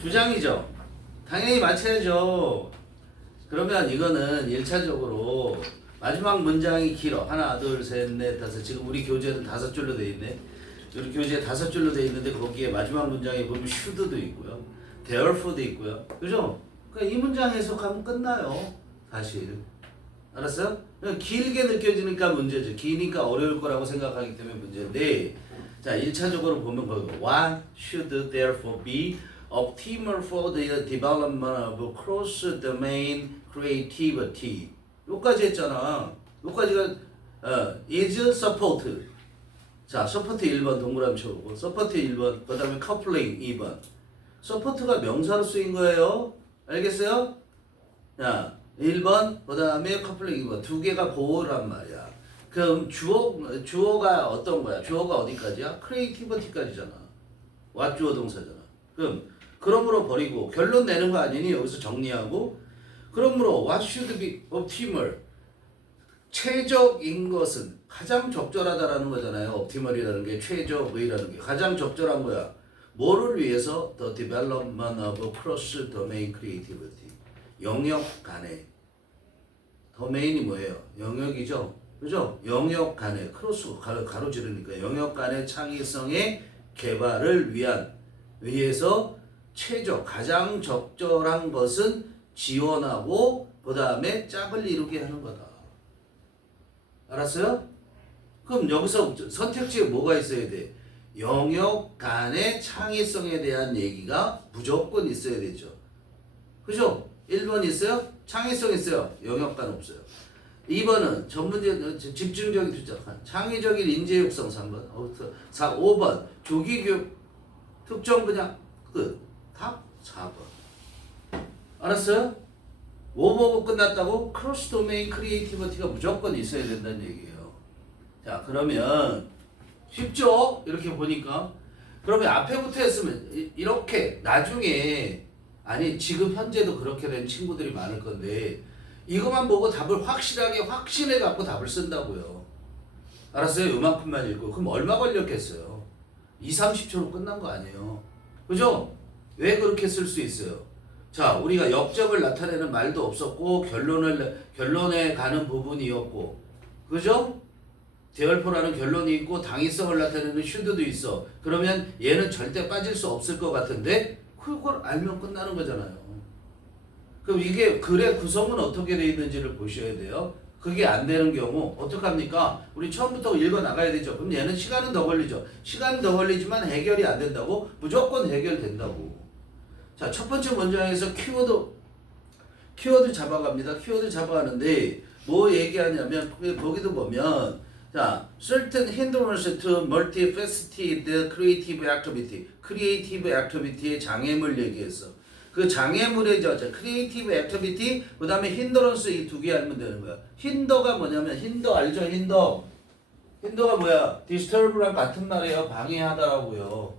주장이죠. 당연히 맞춰야죠. 그러면 이거는 1차적으로 마지막 문장이 길어. 하나, 둘, 셋, 넷, 다섯. 지금 우리 교재는 5줄로 돼 있네. 우리 교재에 5줄로 돼 있는데 거기에 마지막 문장에 보면 should도 있고요. therefore도 있고요. 그죠? 그러니까 이 문장 해석하면 끝나요. 사실. 알았어요? 길게 느껴지니까 문제죠. 기니까 어려울 거라고 생각하기 때문에 문제인데, 자, 1차적으로 보면 거기 what should therefore be optimal for the development of cross-domain creativity. 요까지 했잖아. 요까지가 is support. 자, support 1번 동그라미 쳐보고 support 1번, 그 다음에 coupling 2번. support가 명사로 쓰인 거예요. 알겠어요? 자, 1번, 그 다음에 coupling 2번. 두 개가 보호란 말이야. 그럼 주어가 어떤 거야? 주어가 어디까지야? creativity까지잖아. what 주어 동사잖아. 그러므로 버리고 결론 내는 거 아니니? 여기서 정리하고, 그러므로 what should be optimal, 최적인 것은 가장 적절하다라는 거잖아요. optimal이라는 게 최적의라는 게 가장 적절한 거야. 뭐를 위해서? The development of cross-domain creativity. 영역 간의 domain이 뭐예요? 영역이죠. 그죠? 영역 간의 크로스 가로지르니까 영역 간의 창의성의 개발을 위해서 최적 가장 적절한 것은 지원하고 그 다음에 짝을 이루게 하는 거다. 알았어요? 그럼 여기서 선택지에 뭐가 있어야 돼? 영역 간의 창의성에 대한 얘기가 무조건 있어야 되죠. 그죠? 1번 있어요? 창의성 있어요? 영역 간 없어요. 2번은 전문적 집중적인 투자한 창의적인 인재 육성 3번. 5번 조기 교육 특정 분야 끝. 답 4번. 알았어요? 5 보고 끝났다고? 크로스 도메인 크리에이티비티가 무조건 있어야 된다는 얘기예요. 자, 그러면 쉽죠? 이렇게 보니까. 그러면 앞에부터 했으면 이렇게 나중에, 아니 지금 현재도 그렇게 된 친구들이 많을 건데 이것만 보고 답을 확실하게 확신해 갖고 답을 쓴다고요. 알았어요? 요만큼만 읽고. 그럼 얼마 걸렸겠어요? 2, 30초로 끝난 거 아니에요. 그죠? 왜 그렇게 쓸 수 있어요? 자, 우리가 역적을 나타내는 말도 없었고 결론에 가는 부분이었고, 그죠? 대열포라는 결론이 있고 당위성을 나타내는 should도 있어. 그러면 얘는 절대 빠질 수 없을 것 같은데 그걸 알면 끝나는 거잖아요. 그럼 이게 글의 구성은 어떻게 되어 있는지를 보셔야 돼요. 그게 안 되는 경우 어떡합니까? 우리 처음부터 읽어 나가야 되죠. 그럼 얘는 시간은 더 걸리죠. 시간은 더 걸리지만 해결이 안 된다고? 무조건 해결된다고. 자, 첫 번째 문장에서 키워드 잡아갑니다. 키워드 잡아가는데 뭐 얘기하냐면 거기도 보면, 자, certain hindrance to multifaceted creative activity, creative activity의 장애물 얘기했어. 그 장애물의 creative activity, 그 다음에 hindrance 이 두 개 알면 되는 거야. 힌더가 뭐냐면, 힌더 알죠? 힌더가 뭐야? disturb랑 같은 말이에요. 방해하다라고요.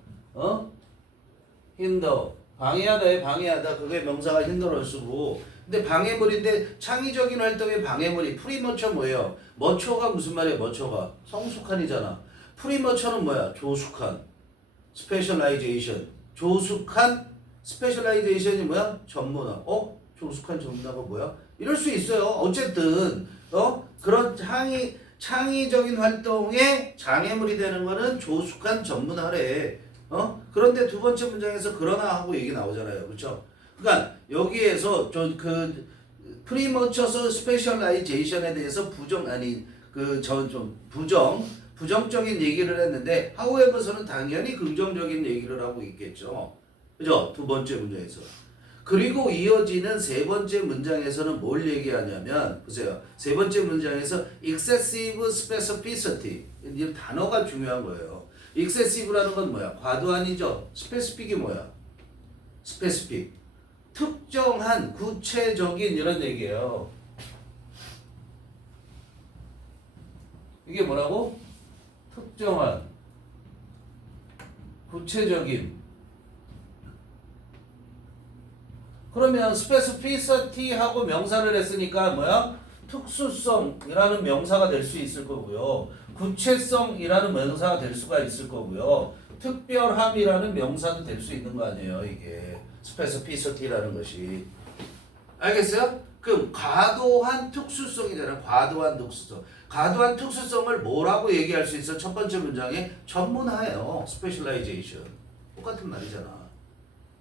힌더. 방해하다. 그게 명사가 힌더런스고. 근데 방해물인데 창의적인 활동의 방해물이 프리머처 뭐예요? 머처가 무슨 말이에요? 머처가 성숙한이잖아. 프리머처는 뭐야? 조숙한. 스페셜라이제이션. 조숙한 스페셜라이제이션이 뭐야? 전문화. 조숙한 전문화가 뭐야? 이럴 수 있어요. 어쨌든 그런 창의적인 활동의 장애물이 되는 거는 조숙한 전문화래. 그런데 두 번째 문장에서 그러나 하고 얘기 나오잖아요. 그렇죠? 그러니까 여기에서 프리머처서 스페셜라이제이션에 대해서 부정적인 얘기를 했는데 however서는 당연히 긍정적인 얘기를 하고 있겠죠. 그죠? 두 번째 문장에서. 그리고 이어지는 세 번째 문장에서는 뭘 얘기하냐면, 보세요. 세 번째 문장에서 excessive specificity. 이 단어가 중요한 거예요. excessive라는 건 뭐야? 과도한이죠. specific이 뭐야? specific. 특정한, 구체적인 이런 얘기예요. 이게 뭐라고? 특정한, 구체적인. 그러면 specificity하고 명사를 했으니까 뭐야? 특수성이라는 명사가 될 수 있을 거고요. 구체성이라는 명사가 될 수가 있을 거고요. 특별함이라는 명사도 될 수 있는 거 아니에요, 이게. specificity라는 것이. 알겠어요? 그럼 과도한 특수성이잖아. 과도한 특수성. 과도한 특수성을 뭐라고 얘기할 수 있어? 첫 번째 문장에 전문화예요. specialization. 똑같은 말이잖아.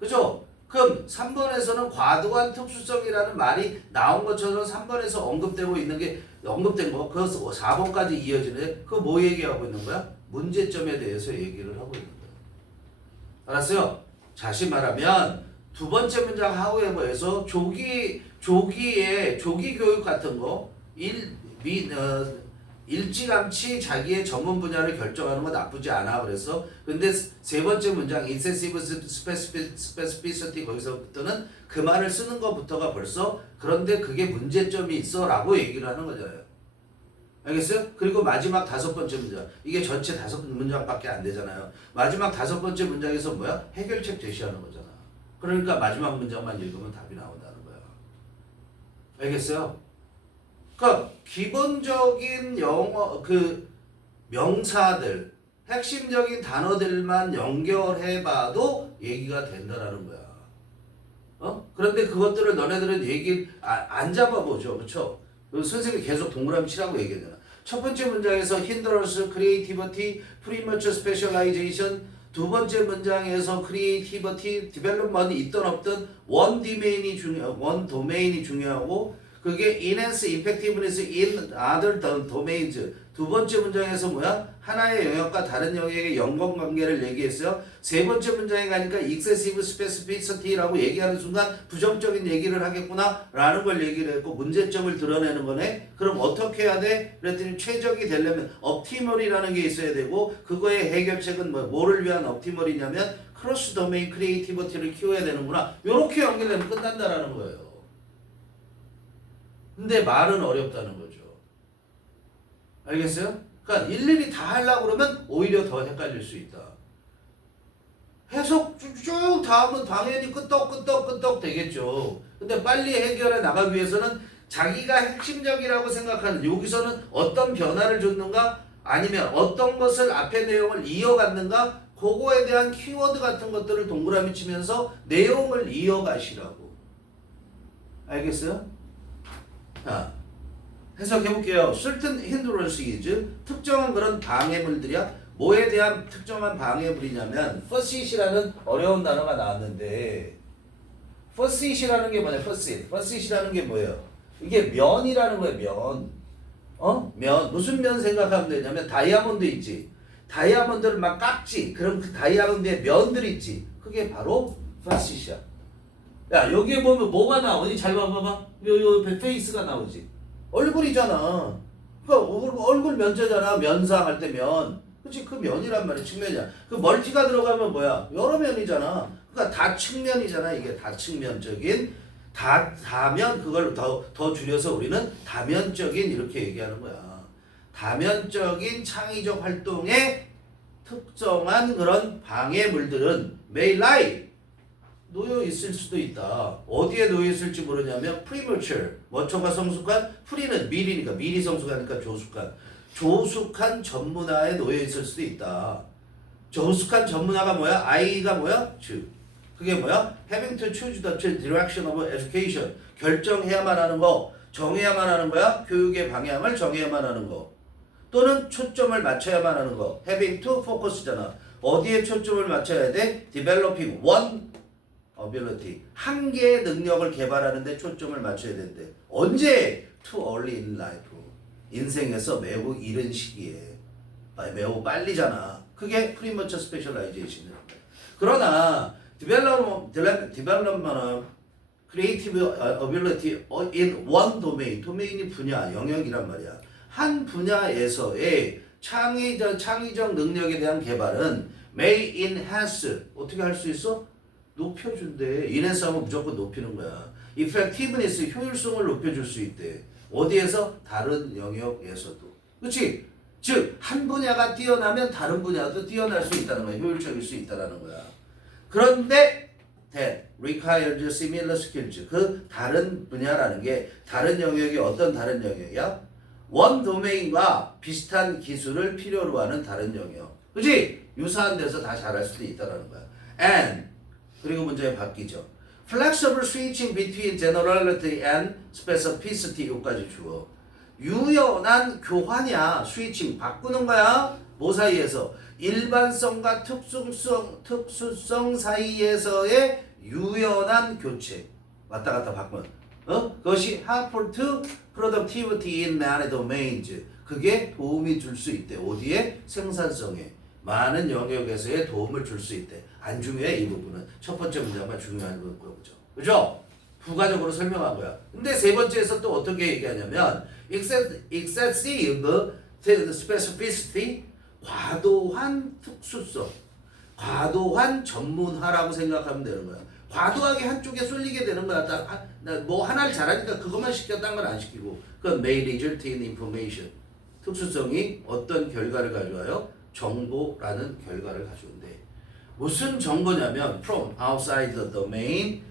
그죠? 그럼 3번에서는 과도한 특수성이라는 말이 나온 것처럼 3번에서 언급된 거, 그 4번까지 이어지는, 그거 뭐 얘기하고 있는 거야? 문제점에 대해서 얘기를 하고 있는 거야. 알았어요? 다시 말하면, 두 번째 문장 however에서 조기 교육 같은 거, 일찌감치 자기의 전문 분야를 결정하는 건 나쁘지 않아. 그래서 근데 세 번째 문장 incessive specificity 거기서부터는 그 말을 쓰는 것부터가 벌써 그런데 그게 문제점이 있어라고 얘기를 하는 거잖아요. 알겠어요? 그리고 마지막 다섯 번째 문장, 이게 전체 다섯 문장밖에 안 되잖아요. 마지막 다섯 번째 문장에서 뭐야? 해결책 제시하는 거잖아. 그러니까 마지막 문장만 읽으면 답이 나온다는 거야. 알겠어요? 그러니까 기본적인 영어 명사들, 핵심적인 단어들만 연결해봐도 얘기가 된다라는 거야. 그런데 그것들을 너네들은 안 잡아보죠, 그렇죠? 선생님이 계속 동그라미 치라고 얘기하잖아. 첫 번째 문장에서 hindrance, creativity, premature specialization. 두 번째 문장에서 creativity, development이 있든 없든 one domain이 중요하고 그게 enhance effectiveness in other domains. 두 번째 문장에서 뭐야? 하나의 영역과 다른 영역의 연관관계를 얘기했어요. 세 번째 문장에 가니까 excessive specificity라고 얘기하는 순간 부정적인 얘기를 하겠구나 라는 걸 얘기를 했고 문제점을 드러내는 거네. 그럼 어떻게 해야 돼? 그랬더니 최적이 되려면 optimal이라는 게 있어야 되고 그거의 해결책은 뭐를 위한 optimal이냐면 cross domain creativity를 키워야 되는구나. 요렇게 연결되면 끝난다라는 거예요. 근데 말은 어렵다는 거죠. 알겠어요? 그러니까 일일이 다 하려고 그러면 오히려 더 헷갈릴 수 있다. 해석 쭉 다 하면 당연히 끄떡 되겠죠. 근데 빨리 해결해 나가기 위해서는 자기가 핵심적이라고 생각하는 여기서는 어떤 변화를 줬는가 아니면 어떤 것을 앞에 내용을 이어갔는가 그거에 대한 키워드 같은 것들을 동그라미 치면서 내용을 이어가시라고. 알겠어요? 자, 해석해볼게요. certain hindrances, 특정한 그런 방해물들이야. 뭐에 대한 특정한 방해물이냐면 fussit이라는 어려운 단어가 나왔는데 fussit이라는 게 뭐냐? fussit이라는 게 뭐예요? 이게 면이라는 거예요. 면. 무슨 면 생각하면 되냐면 다이아몬드 있지. 다이아몬드를 막 깎지. 그럼 그 다이아몬드에 면들 있지. 그게 바로 fussit이야. 야, 여기에 보면 뭐가 나오니? 잘 봐봐봐. 요 페이스가 나오지. 얼굴이잖아. 그러니까 얼굴 면제잖아. 면상 할 때 면. 그치? 그 면이란 말이야. 측면이야. 그 멀티가 들어가면 뭐야? 여러 면이잖아. 그러니까 다 측면이잖아. 이게 다 측면적인. 다면 그걸 더 줄여서 우리는 다면적인 이렇게 얘기하는 거야. 다면적인 창의적 활동에 특정한 그런 방해물들은 may lie. 놓여 있을 수도 있다. 어디에 놓여 있을지 모르냐면 premature, 뭐초가 성숙한, pre는 미리니까 미리 성숙하니까 조숙한 전문화에 놓여 있을 수도 있다. 조숙한 전문화가 뭐야? I가 뭐야? 그게 뭐야? having to choose the direction of education. 결정해야만 하는 거, 정해야만 하는 거야. 교육의 방향을 정해야만 하는 거. 또는 초점을 맞춰야만 하는 거. having to focus잖아. 어디에 초점을 맞춰야 돼? developing one ability. 한 개의 능력을 개발하는 데 초점을 맞춰야 된대. 언제? too early in life. 인생에서 매우 이른 시기에. 매우 빨리잖아. 그게 premature specialization이란 거야. 그러나 development creative ability in one domain. 도메인이 분야, 영역이란 말이야. 한 분야에서의 창의적 능력에 대한 개발은 may enhance. 어떻게 할 수 있어? 높여준대. enhance 하면 무조건 높이는 거야. effectiveness, 효율성을 높여줄 수 있대. 어디에서? 다른 영역에서도. 그렇지? 즉, 한 분야가 뛰어나면 다른 분야도 뛰어날 수 있다는 거야. 효율적일 수 있다는 거야. 그런데 that requires similar skills. 그 다른 분야라는 게 다른 영역이 어떤 다른 영역이야? 원 도메인과 비슷한 기술을 필요로 하는 다른 영역. 그렇지? 유사한 데서 다 잘할 수도 있다라는 거야. And 그리고 문장이 바뀌죠. Flexible switching between generality and specificity 요까지 주어. 유연한 교환이야. 스위칭 바꾸는 거야. 뭐 사이에서? 일반성과 특수성 사이에서의 유연한 교체. 왔다 갔다 바꾸는. 그것이 helpful to productivity in many domains. 그게 도움이 줄 수 있대. 어디에? 생산성에. 많은 영역에서의 도움을 줄 수 있대. 안 중요해 이 부분은. 첫 번째 문장만 중요한 거죠. 그죠? 부가적으로 설명한 거야. 근데 세 번째에서 또 어떻게 얘기하냐면 excessive specificity, 과도한 특수성, 과도한 전문화라고 생각하면 되는 거야. 과도하게 한쪽에 쏠리게 되는 거야. 뭐 하나를 잘하니까 그것만 시켜 딴 건 안 시키고. 그건 may result in information. 특수성이 어떤 결과를 가져와요? 정보라는 결과를 가져온대. 무슨 정보냐면 from outside the domain,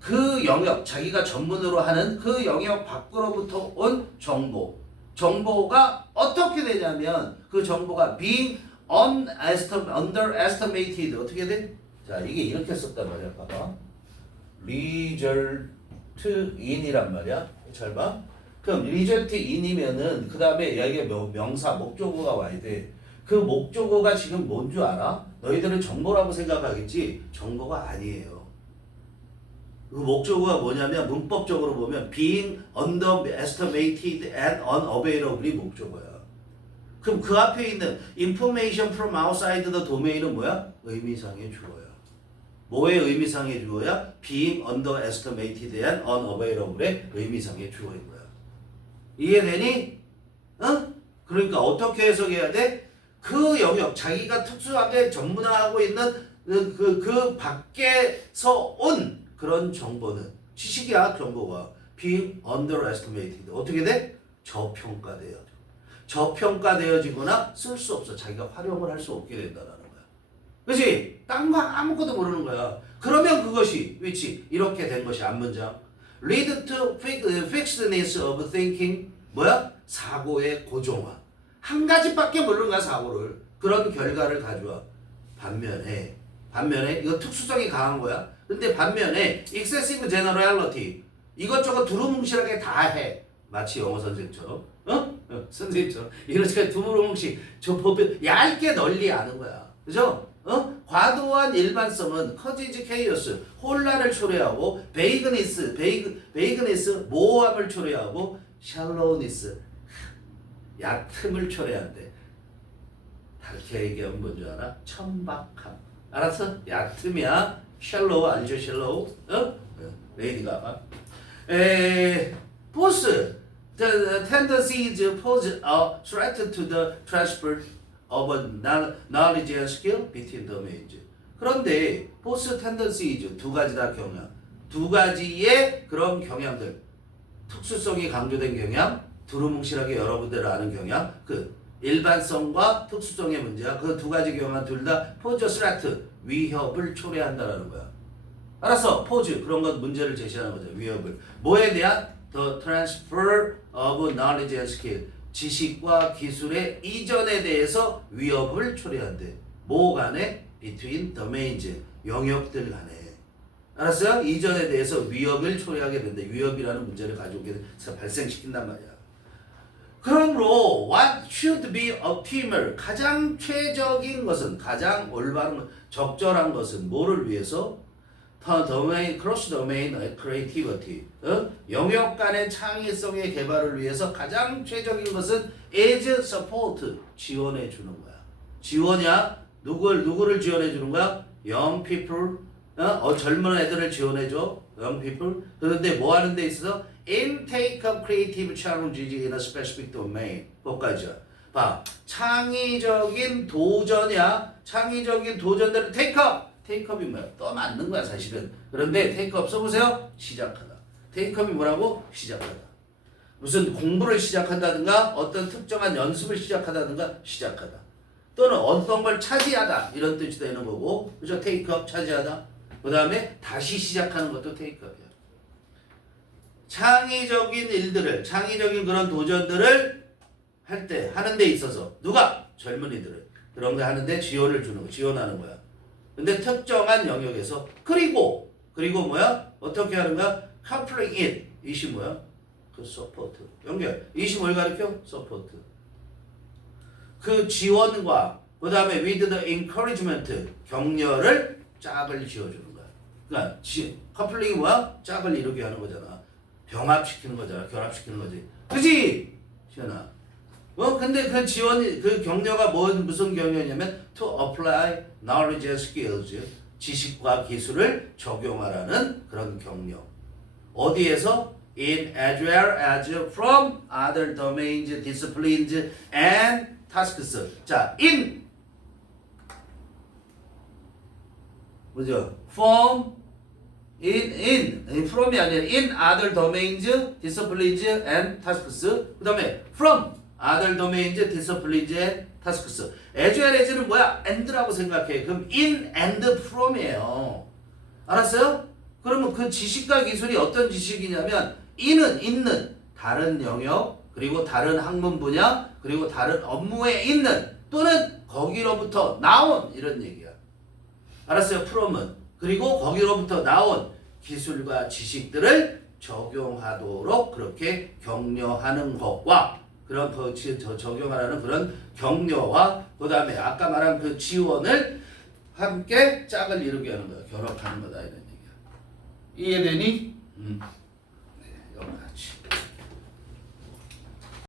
그 영역, 자기가 전문으로 하는 그 영역 밖으로부터 온 정보. 정보가 어떻게 되냐면 그 정보가 being underestimated. 어떻게 돼? 자, 이게 이렇게 썼단 말이야. 봐봐. result in이란 말이야. 잘 봐. 그럼 result in이면은 그 다음에 여기에 명사, 목적어가 와야 돼. 그 목적어가 지금 뭔 줄 알아? 너희들은 정보라고 생각하겠지? 정보가 아니에요. 그 목적어가 뭐냐면 문법적으로 보면 being underestimated and unavailable이 목적어야. 그럼 그 앞에 있는 information from outside the domain은 뭐야? 의미상의 주어야. 뭐의 의미상의 주어야? being underestimated and unavailable의 의미상의 주어인 거야. 이해되니? 그러니까 어떻게 해석해야 돼? 그 영역, 자기가 특수하게 전문화하고 있는 그 밖에서 온 그런 정보는 지식이야. 정보가 being underestimated. 어떻게 돼? 저평가되어져. 저평가되어지거나 쓸 수 없어. 자기가 활용을 할 수 없게 된다는 거야. 그렇지? 딴 거 아무것도 모르는 거야. 그러면 그것이 위치 이렇게 된 것이 앞문장. lead to fixedness of thinking. 뭐야? 사고의 고정화. 한 가지밖에 모르는 거야. 사고를. 그런 결과를 가져와. 반면에 이거 특수성이 강한 거야. 근데 반면에 excessive generality, 이것저것 두루뭉실하게 다 해. 마치 영어 선생처럼, 선생님처럼 이렇게 두루뭉실 저 법을 얇게 널리 아는 거야. 그죠? 과도한 일반성은 causes chaos, 혼란을 초래하고, vagueness, 모호함을 초래하고, shallowness, 얕음을 초래한대. 다르게 얘기하면 뭔지 알아? 천박함. 알았어? 얕음이야. shallow 알죠? shallow. 레이디가. Both the tendencies pose a threat to the transfer of knowledge and skill between domains. 그런데 both tendencies, 두 가지 다 경향, 두 가지의 그런 경향들, 특수성이 강조된 경향, 두루뭉실하게 여러분들 아는 경향, 그 일반성과 특수성의 문제야. 그 두 가지 경향 둘 다 pose threat, 위협을 초래한다라는 거야. 알았어? pose, 그런 건 문제를 제시하는 거죠. 위협을. 뭐에 대한? The transfer of knowledge and skill, 지식과 기술의 이전에 대해서 위협을 초래한대. 뭐 간에? Between domains, 영역들 간에. 알았어요? 이전에 대해서 위협을 초래하게 된대. 위협이라는 문제를 가져오게 돼서 발생시킨단 말이야. 그러므로 what should be optimal, 가장 최적인 것은, 가장 올바른, 적절한 것은 뭐를 위해서? domain, cross domain creativity, 영역 간의 창의성의 개발을 위해서 가장 최적인 것은 is support, 지원해 주는 거야. 지원이야? 누구를 지원해 주는 거야? young people, 젊은 애들을 지원해 줘. young people. 그런데 뭐 하는 데 있어서? intake of creative challenges in a specific domain. 거기까지야. 봐. 창의적인 도전이야. 창의적인 도전들을 take up. 테이크업이 뭐야? 떠맞는 거야 사실은. 그런데 테이크업 써보세요. 시작하다. 테이크업이 뭐라고? 시작하다. 무슨 공부를 시작한다든가 어떤 특정한 연습을 시작하다든가 시작하다. 또는 어떤 걸 차지하다 이런 뜻이 되는 거고, 그죠? 테이크업 차지하다. 그 다음에 다시 시작하는 것도 테이크업이야. 창의적인 일들을, 창의적인 그런 도전들을 할 때, 하는 데 있어서 누가? 젊은이들을 그런 거 하는데 지원을 주는 거, 지원하는 거야. 근데 특정한 영역에서 그리고 뭐야? 어떻게 하는 거야? coupling it 이시 뭐야? 그 서포트 연결 이시 뭘 가르쳐? 서포트 그 지원과 그 다음에 with the encouragement 격려를 짝을 지어주는 거야. 그러니까 커플링이 뭐야? 짝을 이루게 하는 거잖아. 병합시키는 거잖아. 결합시키는 거지. 그지? 시연아. 근데 그 지원이 그 격려가 무슨 격려냐면 to apply knowledge and skills 지식과 기술을 적용하라는 그런 격려. 어디에서? In as well as from other domains, disciplines, and tasks. 자, in 뭐죠? From from이 아니라 in other domains, disciplines, and tasks. 그 다음에 from other domains, disciplines, and tasks. as well as는 뭐야? and라고 생각해. 그럼 in and from이에요. 알았어요? 그러면 그 지식과 기술이 어떤 지식이냐면 in은 있는 다른 영역 그리고 다른 학문 분야 그리고 다른 업무에 있는 또는 거기로부터 나온 이런 얘기야. 알았어요? from은 그리고 거기로부터 나온 기술과 지식들을 적용하도록 그렇게 격려하는 것과 그런 적용하라는 그런 격려와 그 다음에 아까 말한 그 지원을 함께 짝을 이루게 하는 거야. 결합하는 거다 이런 얘기야. 이해되니? 네, 여기까지.